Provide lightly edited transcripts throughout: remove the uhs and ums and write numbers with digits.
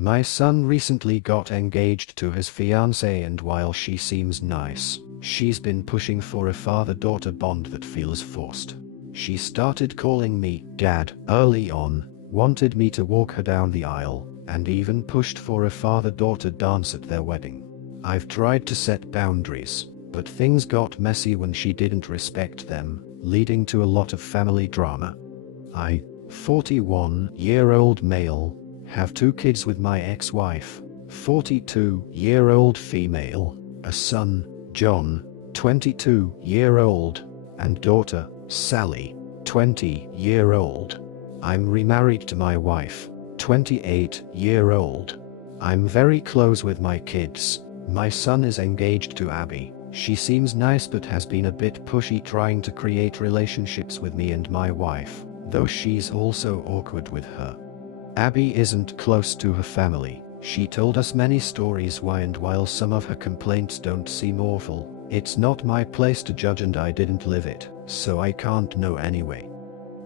My son recently got engaged to his fiancée, and while she seems nice, she's been pushing for a father-daughter bond that feels forced. She started calling me dad early on, wanted me to walk her down the aisle, and even pushed for a father-daughter dance at their wedding. I've tried to set boundaries, but things got messy when she didn't respect them, leading to a lot of family drama. I, 41-year-old male, have 2 kids with my ex-wife, 42-year-old female, a son, John, 22-year-old, and daughter, Sally, 20-year-old. I'm remarried to my wife, 28-year-old. I'm very close with my kids. My son is engaged to Abbie. She seems nice but has been a bit pushy trying to create relationships with me and my wife, though she's also awkward with her. Abbie isn't close to her family. She told us many stories why, and while some of her complaints don't seem awful, it's not my place to judge and I didn't live it, so I can't know anyway.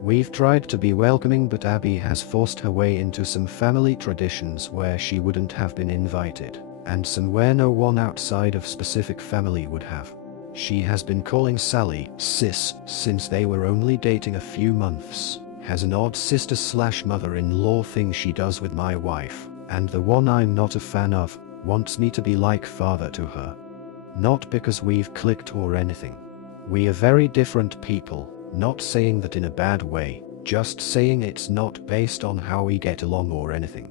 We've tried to be welcoming, but Abbie has forced her way into some family traditions where she wouldn't have been invited, and some where no one outside of specific family would have. She has been calling Sally sis since they were only dating a few months, has an odd sister/mother-in-law thing she does with my wife, and the one I'm not a fan of, wants me to be like father to her. Not because we've clicked or anything. We are very different people, not saying that in a bad way, just saying it's not based on how we get along or anything.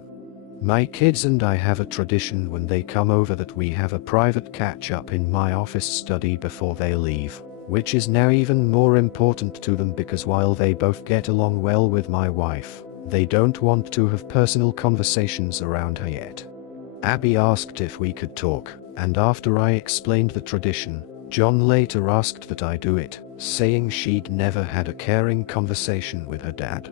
My kids and I have a tradition when they come over that we have a private catch-up in my office study before they leave, which is now even more important to them because while they both get along well with my wife, they don't want to have personal conversations around her yet. Abbie asked if we could talk, and after I explained the tradition, John later asked that I do it, saying she'd never had a caring conversation with her dad.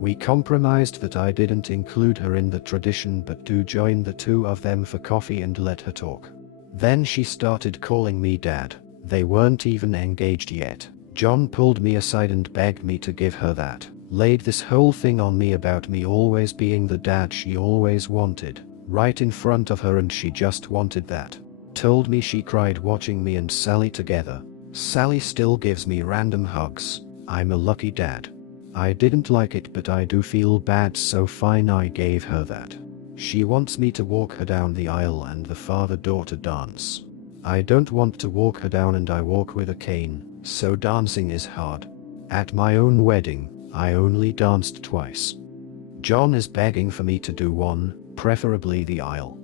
We compromised that I didn't include her in the tradition but do join the 2 of them for coffee and let her talk. Then she started calling me dad. They weren't even engaged yet. John pulled me aside and begged me to give her that, laid this whole thing on me about me always being the dad she always wanted, right in front of her, and she just wanted that. Told me she cried watching me and Sally together. Sally still gives me random hugs. I'm a lucky dad. I didn't like it but I do feel bad, so fine, I gave her that. She wants me to walk her down the aisle and the father-daughter dance. I don't want to walk her down and I walk with a cane, so dancing is hard. At my own wedding, I only danced twice. John is begging for me to do one, preferably the aisle.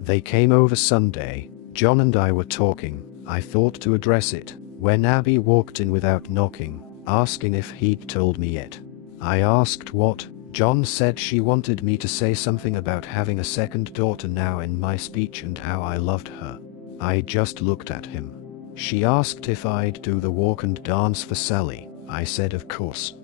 They came over Sunday. John and I were talking. I thought to address it, when Abbie walked in without knocking, asking if he'd told me yet. I asked what. John said she wanted me to say something about having a second daughter now in my speech and how I loved her. I just looked at him. She asked if I'd do the walk and dance for Sally. I said of course.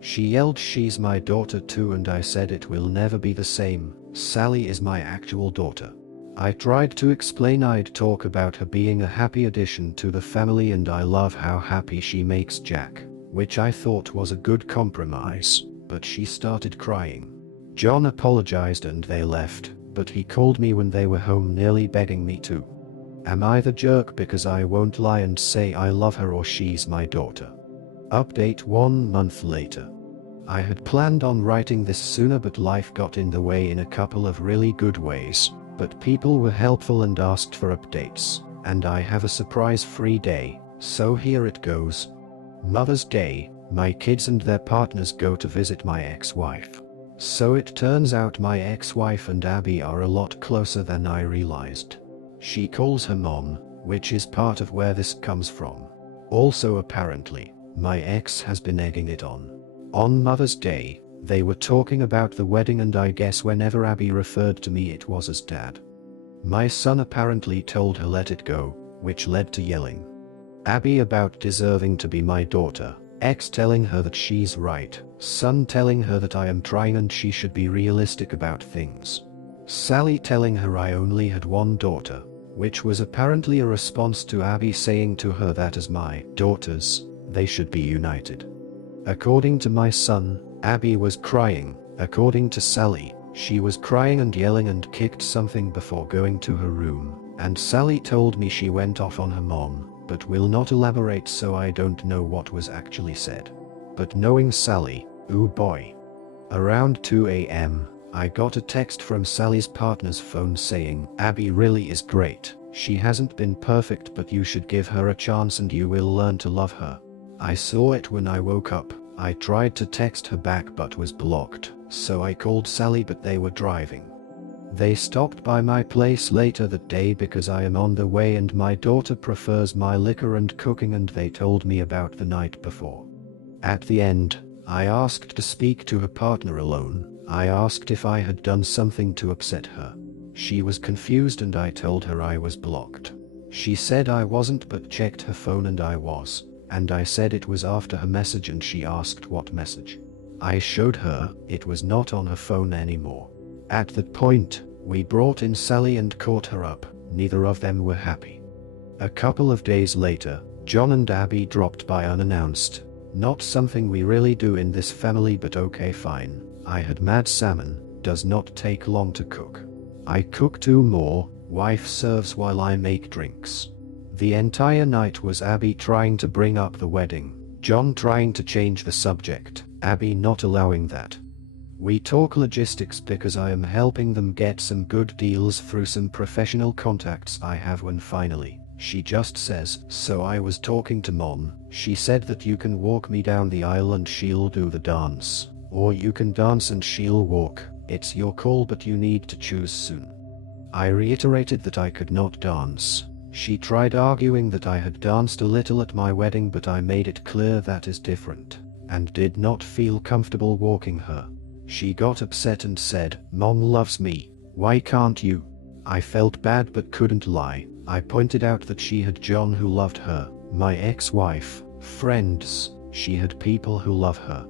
She yelled she's my daughter too, and I said it will never be the same. Sally is my actual daughter. I tried to explain I'd talk about her being a happy addition to the family and I love how happy she makes Jack, which I thought was a good compromise, but she started crying. John apologized and they left, but he called me when they were home nearly begging me to. Am I the jerk because I won't lie and say I love her, or she's my daughter? Update 1 month later. I had planned on writing this sooner but life got in the way in a couple of really good ways. But people were helpful and asked for updates, and I have a surprise-free day, so here it goes. Mother's Day, my kids and their partners go to visit my ex-wife. So it turns out my ex-wife and Abbie are a lot closer than I realized. She calls her mom, which is part of where this comes from. Also apparently, my ex has been egging it on. On Mother's Day, they were talking about the wedding and I guess whenever Abbie referred to me it was as dad. My son apparently told her let it go, which led to yelling. Abbie about deserving to be my daughter, ex telling her that she's right, son telling her that I am trying and she should be realistic about things. Sally telling her I only had one daughter, which was apparently a response to Abbie saying to her that as my daughters, they should be united. According to my son, Abbie was crying. According to Sally, She was crying and yelling and kicked something before going to her room, and Sally told me she went off on her mom, but will not elaborate, so I don't know what was actually said. But knowing Sally, ooh boy. Around 2 a.m., I got a text from Sally's partner's phone saying, "Abbie really is great. She hasn't been perfect, but you should give her a chance and you will learn to love her." I saw it when I woke up. I tried to text her back but was blocked, so I called Sally, but they were driving. They stopped by my place later that day because I am on the way and my daughter prefers my liquor and cooking, and they told me about the night before. At the end, I asked to speak to her partner alone. I asked if I had done something to upset her. She was confused and I told her I was blocked. She said I wasn't but checked her phone and I was, and I said it was after her message and she asked what message. I showed her, it was not on her phone anymore. At that point, we brought in Sally and caught her up. Neither of them were happy. A couple of days later, John and Abbie dropped by unannounced. Not something we really do in this family, but okay, fine. I had mad salmon, does not take long to cook. I cook 2 more, wife serves while I make drinks. The entire night was Abbie trying to bring up the wedding, John trying to change the subject, Abbie not allowing that. We talk logistics because I am helping them get some good deals through some professional contacts I have, when finally, she just says, "So I was talking to Mom, she said that you can walk me down the aisle and she'll do the dance. Or you can dance and she'll walk, it's your call but you need to choose soon." I reiterated that I could not dance. She tried arguing that I had danced a little at my wedding, but I made it clear that is different, and did not feel comfortable walking her. She got upset and said, "Mom loves me, why can't you?" I felt bad but couldn't lie. I pointed out that she had John who loved her, my ex-wife, friends, she had people who love her.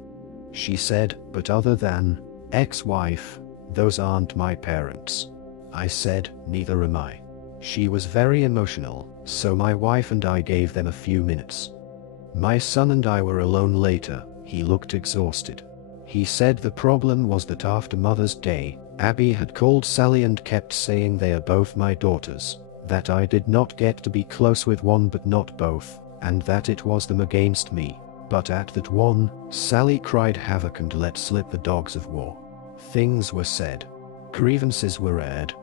She said, "But other than ex-wife, those aren't my parents." I said, "Neither am I." She was very emotional, so my wife and I gave them a few minutes. My son and I were alone later. He looked exhausted. He said the problem was that after Mother's Day, Abbie had called Sally and kept saying they are both my daughters, that I did not get to be close with one but not both, and that it was them against me. But at that one, Sally cried havoc and let slip the dogs of war. Things were said. Grievances were aired.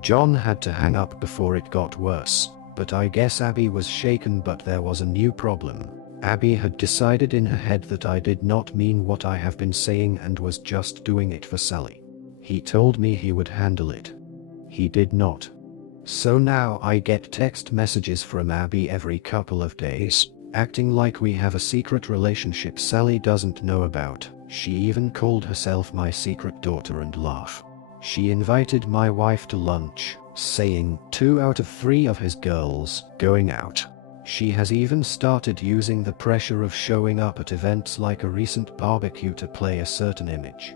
John had to hang up before it got worse, but I guess Abbie was shaken. But there was a new problem. Abbie had decided in her head that I did not mean what I have been saying and was just doing it for Sally. He told me he would handle it. He did not. So now I get text messages from Abbie every couple of days, acting like we have a secret relationship Sally doesn't know about. She even called herself my secret daughter and laugh. She invited my wife to lunch, saying 2 out of 3 of his girls going out. She has even started using the pressure of showing up at events like a recent barbecue to play a certain image.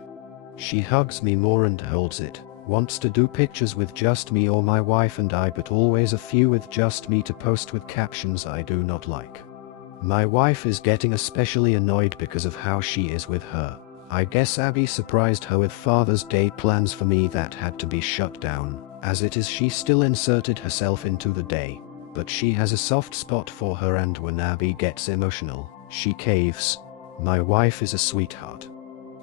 She hugs me more and holds it, wants to do pictures with just me or my wife and I, but always a few with just me to post with captions I do not like. My wife is getting especially annoyed because of how she is with her. I guess Abbie surprised her with Father's Day plans for me that had to be shut down. As it is, she still inserted herself into the day, but she has a soft spot for her, and when Abbie gets emotional, she caves. My wife is a sweetheart.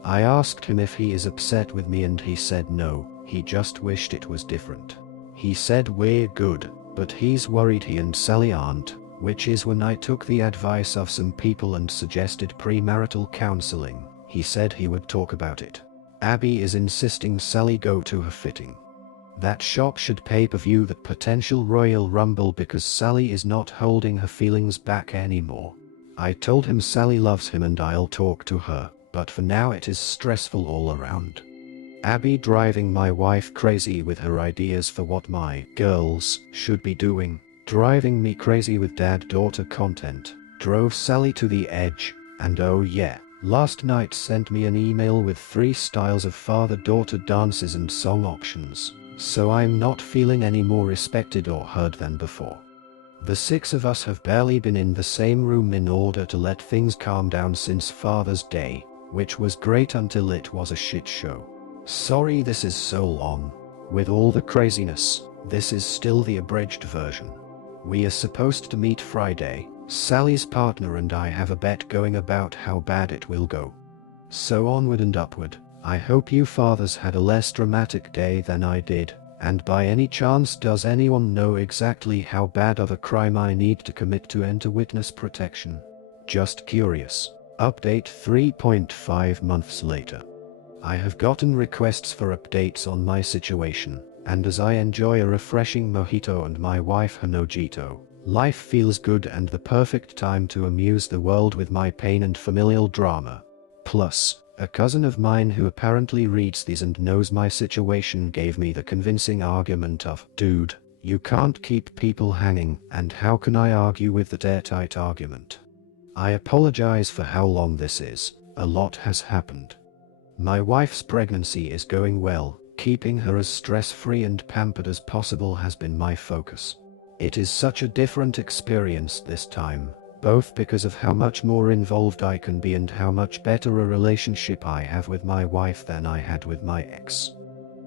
I asked him if he is upset with me and he said no, he just wished it was different. He said we're good, but he's worried he and Sally aren't, which is when I took the advice of some people and suggested premarital counseling. He said he would talk about it. Abbie is insisting Sally go to her fitting. That shop should pay-per-view that potential Royal Rumble because Sally is not holding her feelings back anymore. I told him Sally loves him and I'll talk to her, but for now it is stressful all around. Abbie driving my wife crazy with her ideas for what my girls should be doing, driving me crazy with dad-daughter content, drove Sally to the edge, and oh yeah, last night sent me an email with 3 styles of father-daughter dances and song options, so I'm not feeling any more respected or heard than before. The 6 of us have barely been in the same room in order to let things calm down since Father's Day, which was great until it was a shit show. Sorry this is so long. With all the craziness, this is still the abridged version. We are supposed to meet Friday. Sally's partner and I have a bet going about how bad it will go. So onward and upward. I hope you fathers had a less dramatic day than I did, and by any chance does anyone know exactly how bad of a crime I need to commit to enter witness protection? Just curious. Update 3.5 months later. I have gotten requests for updates on my situation, and as I enjoy a refreshing mojito and my wife her nojito, life feels good and the perfect time to amuse the world with my pain and familial drama. Plus, a cousin of mine who apparently reads these and knows my situation gave me the convincing argument of, dude, you can't keep people hanging, and how can I argue with that airtight argument? I apologize for how long this is, a lot has happened. My wife's pregnancy is going well, keeping her as stress-free and pampered as possible has been my focus. It is such a different experience this time, both because of how much more involved I can be and how much better a relationship I have with my wife than I had with my ex.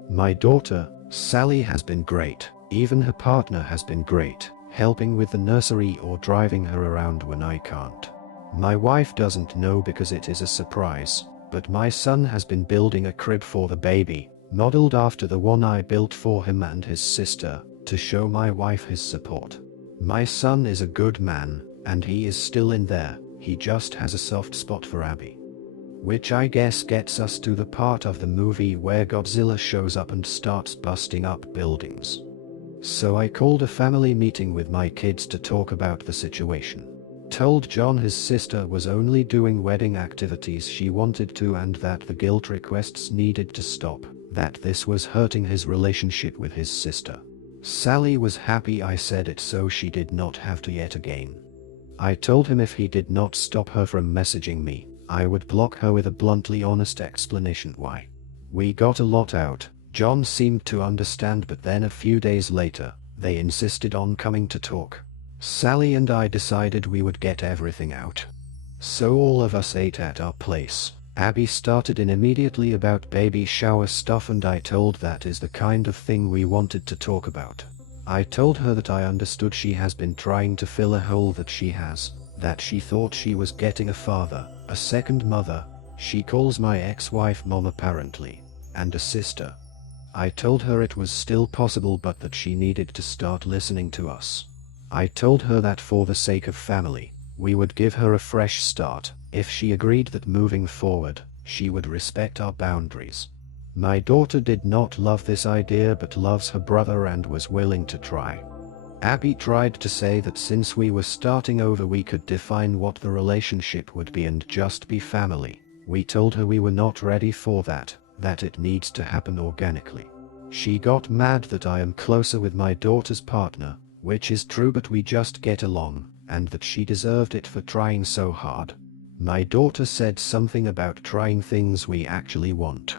My daughter, Sally, has been great, even her partner has been great, helping with the nursery or driving her around when I can't. My wife doesn't know because it is a surprise, but my son has been building a crib for the baby, modeled after the one I built for him and his sister, to show my wife his support. My son is a good man, and he is still in there, he just has a soft spot for Abbie. Which I guess gets us to the part of the movie where Godzilla shows up and starts busting up buildings. So I called a family meeting with my kids to talk about the situation. Told John his sister was only doing wedding activities she wanted to and that the guilt requests needed to stop, that this was hurting his relationship with his sister. Sally was happy I said it so she did not have to yet again. I told him if he did not stop her from messaging me, I would block her with a bluntly honest explanation why. We got a lot out. John seemed to understand, but then a few days later, they insisted on coming to talk. Sally and I decided we would get everything out. So all of us ate at our place. Abbie started in immediately about baby shower stuff and I told that is the kind of thing we wanted to talk about. I told her that I understood she has been trying to fill a hole that she has, that she thought she was getting a father, a second mother, she calls my ex-wife mom apparently, and a sister. I told her it was still possible but that she needed to start listening to us. I told her that for the sake of family, we would give her a fresh start. If she agreed that moving forward, she would respect our boundaries. My daughter did not love this idea but loves her brother and was willing to try. Abbie tried to say that since we were starting over we could define what the relationship would be and just be family. We told her we were not ready for that it needs to happen organically. She got mad that I am closer with my daughter's partner, which is true but we just get along, and that she deserved it for trying so hard. My daughter said something about trying things we actually want.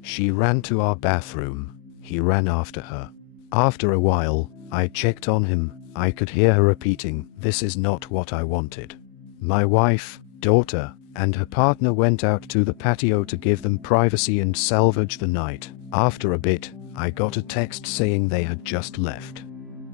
She ran to our bathroom. He ran after her. After a while, I checked on him. I could hear her repeating, "This is not what I wanted." My wife, daughter, and her partner went out to the patio to give them privacy and salvage the night. After a bit, I got a text saying they had just left.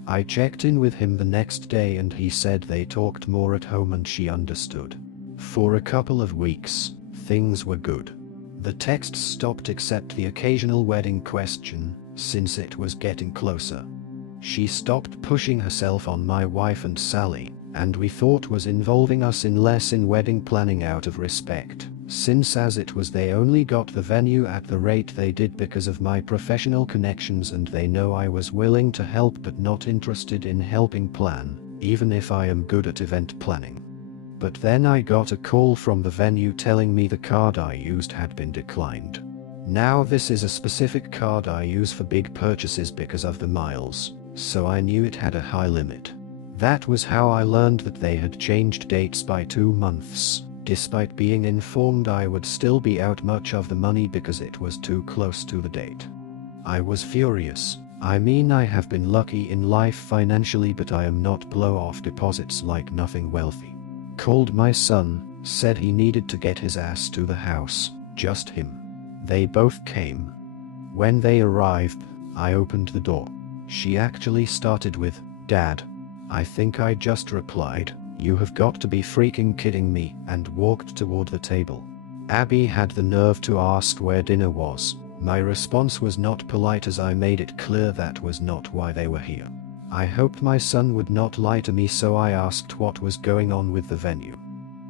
I checked in with him the next day and he said they talked more at home and she understood. For a couple of weeks, things were good. The texts stopped except the occasional wedding question, since it was getting closer. She stopped pushing herself on my wife and Sally, and we thought was involving us in less in wedding planning out of respect, since as it was they only got the venue at the rate they did because of my professional connections and they know I was willing to help but not interested in helping plan, even if I am good at event planning. But then I got a call from the venue telling me the card I used had been declined. Now this is a specific card I use for big purchases because of the miles, so I knew it had a high limit. That was how I learned that they had changed dates by 2 months, despite being informed I would still be out much of the money because it was too close to the date. I was furious. I mean, I have been lucky in life financially, but I am not blow-off deposits like nothing wealthy. Called my son, said he needed to get his ass to the house, just him. They both came. When they arrived, I opened the door. She actually started with, "Dad." I think I just replied, "You have got to be freaking kidding me," and walked toward the table. Abbie had the nerve to ask where dinner was. My response was not polite as I made it clear that was not why they were here. I hoped my son would not lie to me, so I asked what was going on with the venue.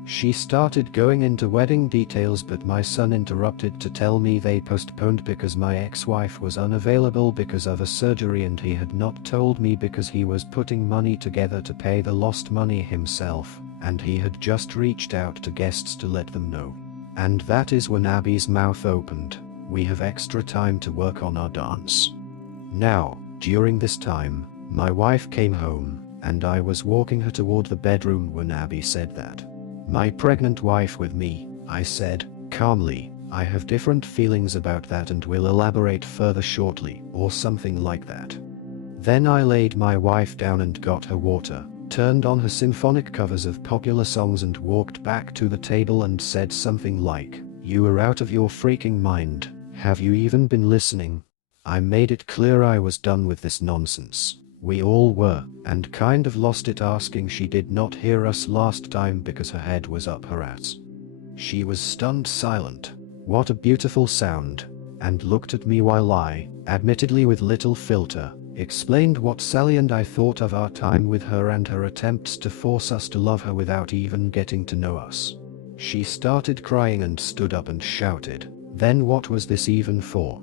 She started going into wedding details, but my son interrupted to tell me they postponed because my ex-wife was unavailable because of a surgery, and he had not told me because he was putting money together to pay the lost money himself, and he had just reached out to guests to let them know. And that is when Abbie's mouth opened. "We have extra time to work on our dance." Now, during this time, my wife came home, and I was walking her toward the bedroom when Abbie said that. "My pregnant wife with me," I said, calmly. "I have different feelings about that and will elaborate further shortly," or something like that. Then I laid my wife down and got her water, turned on her symphonic covers of popular songs, and walked back to the table and said something like, "You are out of your freaking mind. Have you even been listening?" I made it clear I was done with this nonsense. We all were, and kind of lost it, asking she did not hear us last time because her head was up her ass. She was stunned silent. "What a beautiful sound," and looked at me while I, admittedly with little filter, explained what Sally and I thought of our time with her and her attempts to force us to love her without even getting to know us. She started crying and stood up and shouted, "Then what was this even for?"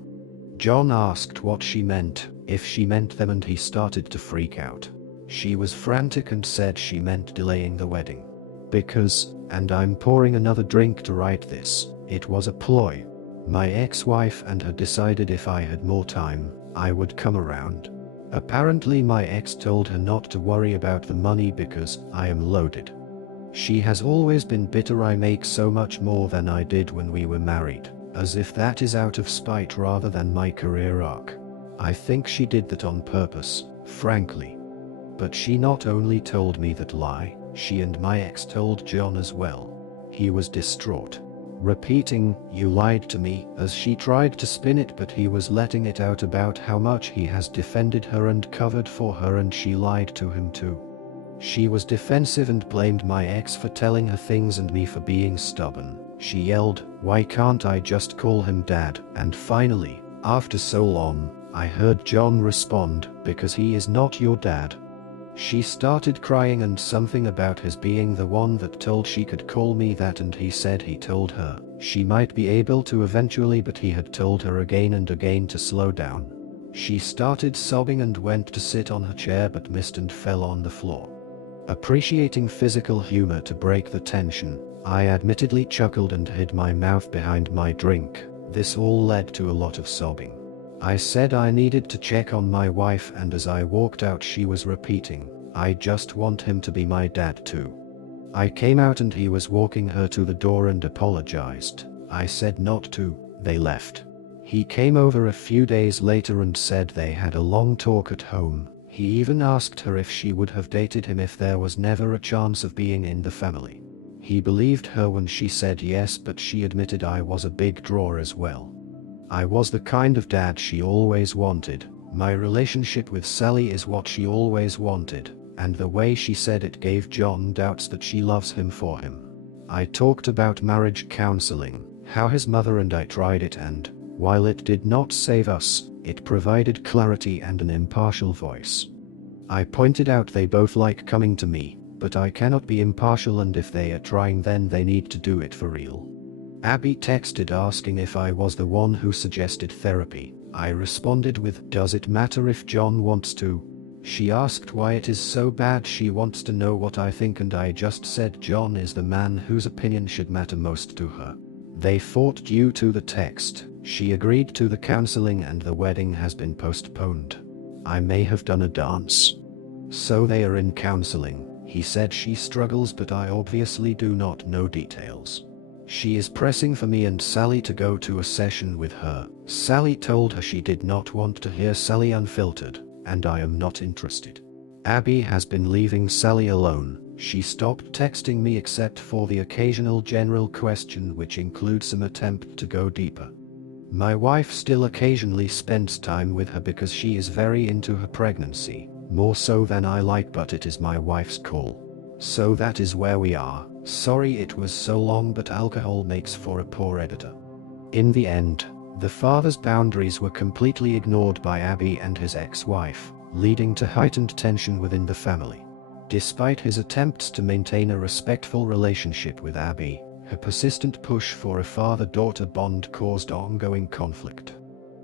John asked what she meant, if she meant them, and he started to freak out. She was frantic and said she meant delaying the wedding. Because, and I'm pouring another drink to write this, it was a ploy. My ex-wife and her decided if I had more time, I would come around. Apparently my ex told her not to worry about the money because I am loaded. She has always been bitter I make so much more than I did when we were married, as if that is out of spite rather than my career arc. I think she did that on purpose, frankly. But she not only told me that lie, she and my ex told John as well. He was distraught, repeating, "You lied to me," as she tried to spin it, but he was letting it out about how much he has defended her and covered for her, and she lied to him too. She was defensive and blamed my ex for telling her things and me for being stubborn. She yelled, "Why can't I just call him Dad?" And finally, after so long, I heard John respond, "Because he is not your dad." She started crying and something about his being the one that told she could call me that, and he said he told her she might be able to eventually, but he had told her again and again to slow down. She started sobbing and went to sit on her chair but missed and fell on the floor. Appreciating physical humor to break the tension, I admittedly chuckled and hid my mouth behind my drink. This all led to a lot of sobbing. I said I needed to check on my wife, and as I walked out she was repeating, "I just want him to be my dad too." I came out and he was walking her to the door and apologized. I said not to. They left. He came over a few days later and said they had a long talk at home. He even asked her if she would have dated him if there was never a chance of being in the family. He believed her when she said yes, but she admitted I was a big draw as well. I was the kind of dad she always wanted. My relationship with Sally is what she always wanted, and the way she said it gave John doubts that she loves him for him. I talked about marriage counseling, how his mother and I tried it, and, while it did not save us, it provided clarity and an impartial voice. I pointed out they both like coming to me, but I cannot be impartial, and if they are trying then they need to do it for real. Abbie texted asking if I was the one who suggested therapy. I responded with, "Does it matter if John wants to?" She asked why it is so bad she wants to know what I think, and I just said John is the man whose opinion should matter most to her. They fought due to the text. She agreed to the counseling and the wedding has been postponed. I may have done a dance. So they are in counseling. He said she struggles, but I obviously do not know details. She is pressing for me and Sally to go to a session with her. Sally told her she did not want to hear Sally unfiltered, and I am not interested. Abbie has been leaving Sally alone. She stopped texting me except for the occasional general question, which includes some attempt to go deeper. My wife still occasionally spends time with her because she is very into her pregnancy, more so than I like, but it is my wife's call. So that is where we are. Sorry it was so long, but alcohol makes for a poor editor. In the end, the father's boundaries were completely ignored by Abbie and his ex-wife, leading to heightened tension within the family. Despite his attempts to maintain a respectful relationship with Abbie, her persistent push for a father-daughter bond caused ongoing conflict.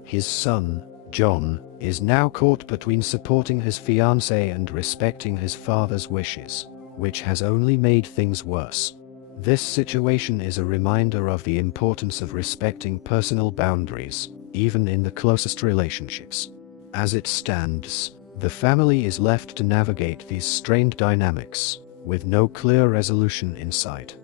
His son, John, is now caught between supporting his fiancée and respecting his father's wishes, which has only made things worse. This situation is a reminder of the importance of respecting personal boundaries, even in the closest relationships. As it stands, the family is left to navigate these strained dynamics, with no clear resolution in sight.